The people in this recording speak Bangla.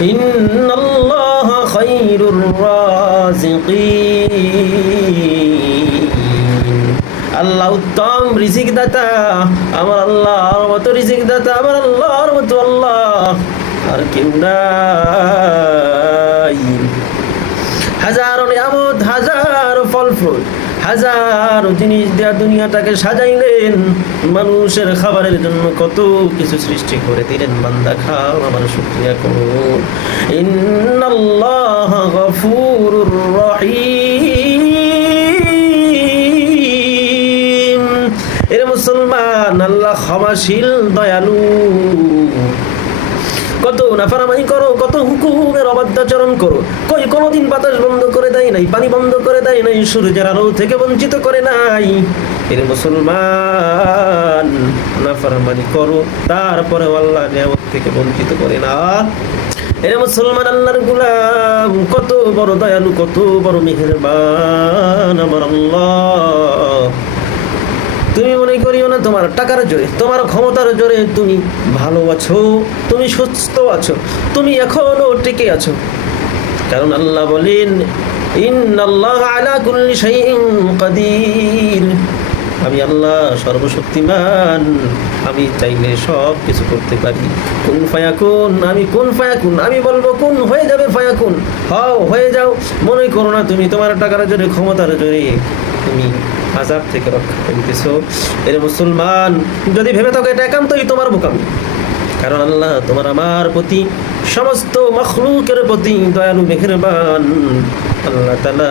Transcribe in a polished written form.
ইন্নাল্লাহা খায়রুর রাযিকিন। আল্লাহ উত্তম রিজিক দাতা, আমার আল্লাহর মতো রিজিক দাতা, আমার আল্লাহর মতো আল্লাহ আর কেউ নাই। হাজারো নিয়ামত, হাজারো ফল ফুল, হাজারো জিনিস দেয়া দুনিয়াটাকে সাজাইলেন মানুষের খাবারের জন্য, কত কিছু সৃষ্টি করে দিলেন। বান্দা খাও, আমার শুকরিয়া করো। ইন্নাল্লাহা গফুরুর রহিম। এর মুসলমান, আল্লাহ ক্ষমাশীল, দয়ালু। কত নাফরমানি করো, কত হুকুমের অবাধ্যাচরণ করো, কই কোনোদিন বাতাস বন্ধ করে দেয় নাই, পানি বন্ধ করে দেয় নাই, সূর্যের আলো থেকে বঞ্চিত করে নাই। এর মুসলমান, নাফরমানি করো, তারপরে আল্লাহ নিয়ামত থেকে বঞ্চিত করে না। এর মুসলমান, আল্লাহর গোলাম, কত বড় দয়ালু, কত বড় মেহেরবান আমার আল্লাহ। তুমি মনে করিও না তোমার টাকার জোরে, তোমার ক্ষমতার জোরে তুমি ভালো আছো, তুমি সুস্থ আছো, তুমি এখনো টিকে আছো। কারণ আল্লাহ বলেন, ইন্নাল্লাহা আলা কুল্লি শাইইন কাদির। আমি আল্লাহ সর্বশক্তিমান, আমি চাইলে সব কিছু করতে পারি। কুন ফায়াকুন, আমি কুন ফায়াকুন, আমি বলবো কুন হয়ে যাবে, ফায়াকুন হও, হয়ে যাও। মনে করো না তুমি তোমার টাকার জোরে, ক্ষমতার জোরে তুমি আযাব থেকে রক্ষা পেতেছো। এর মুসলমান, যদি ভেবে থাকো এটা একান্তই তোমার বোকামি। কারণ আল্লাহ তোমার আমার প্রতি, সমস্ত মখলুকের প্রতি দয়ালু, মেহেরবান। আল্লাহ তাআলা